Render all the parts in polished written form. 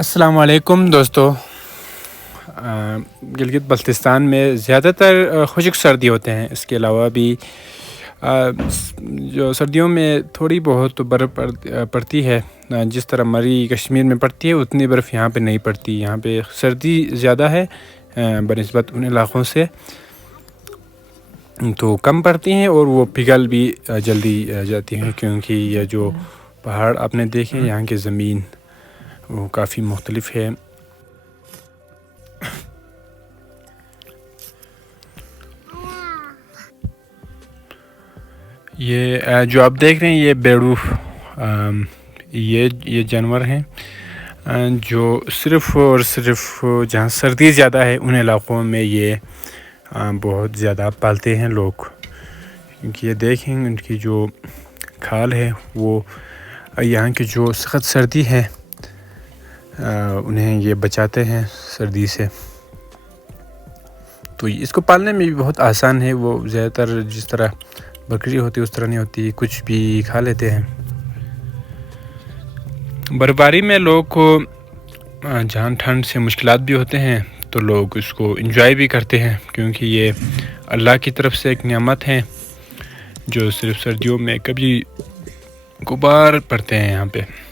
अस्सलामुअलैकुम दोस्तों। गिलगित बल्तिस्तान में ज़्यादातर खुश्क सर्दी होते हैं। इसके अलावा भी जो सर्दियों में थोड़ी बहुत बर्फ़ पड़ती है। जिस तरह मरी कश्मीर में पड़ती है उतनी बर्फ़ यहाँ पे नहीं पड़ती। यहाँ पे सर्दी ज़्यादा है बनिस्बत उन इलाक़ों से, तो कम पड़ती हैं और वो पिघल भी जल्दी जाती हैं, क्योंकि ये जो पहाड़ आपने देखे यहाँ की ज़मीन वो काफ़ी मुख्तलिफ है। ये जो आप देख रहे हैं ये बेड़ू, ये जानवर हैं जो सिर्फ़ और सिर्फ जहाँ सर्दी ज़्यादा है उन इलाक़ों में ये बहुत ज़्यादा पालते हैं लोग, क्योंकि ये देखें उनकी जो खाल है वो यहाँ की जो सख़्त सर्दी है उन्हें ये बचाते हैं सर्दी से। तो इसको पालने में भी बहुत आसान है। वो ज़्यादातर जिस तरह बकरी होती है उस तरह नहीं होती, कुछ भी खा लेते हैं। बर्फ़बारी में लोग को जहाँ ठंड से मुश्किलात भी होते हैं तो लोग इसको एंजॉय भी करते हैं, क्योंकि ये अल्लाह की तरफ से एक नेमत है जो सिर्फ सर्दियों में कभी गुबार पड़ते हैं यहाँ पे।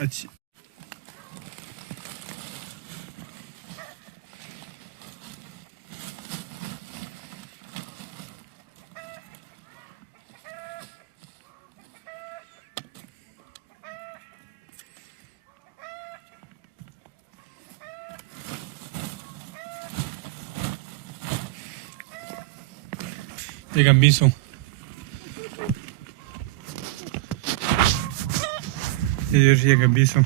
अच्छी Llega biso. Llega biso.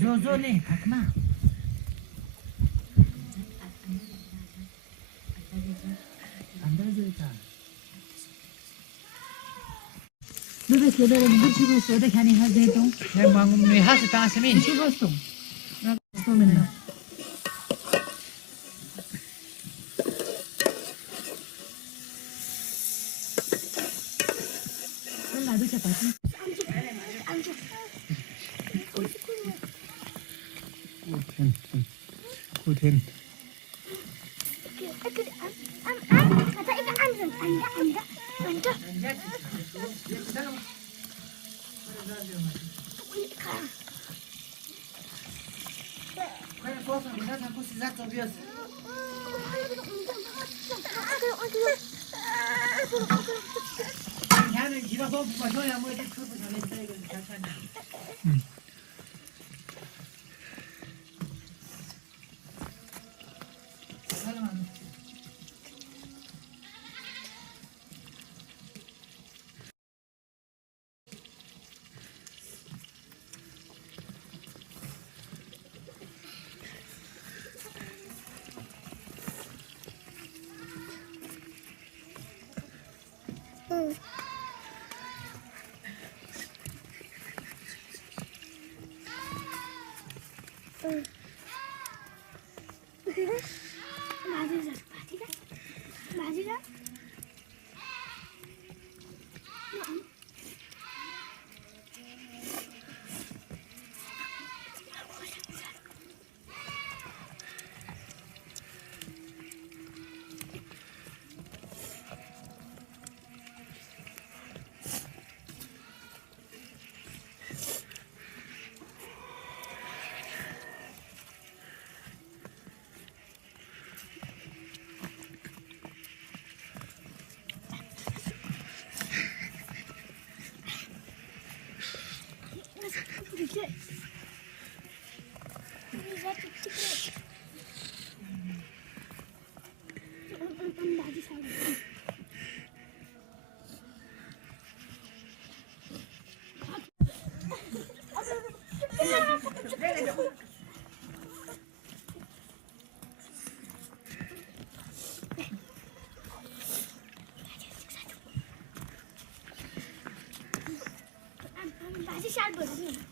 जोजोले हातमा Nu ves que dare bir şey olsa da kendi hazırlayalım. Ne mangum ne hası tasmin. Bir şey olsun. Stomina. Sen bir çapatı. Guten. Yani girafon başına yağmur edip kırpı çalıştaya gözü kaçan. भाजी side भाजी शाळेत बसली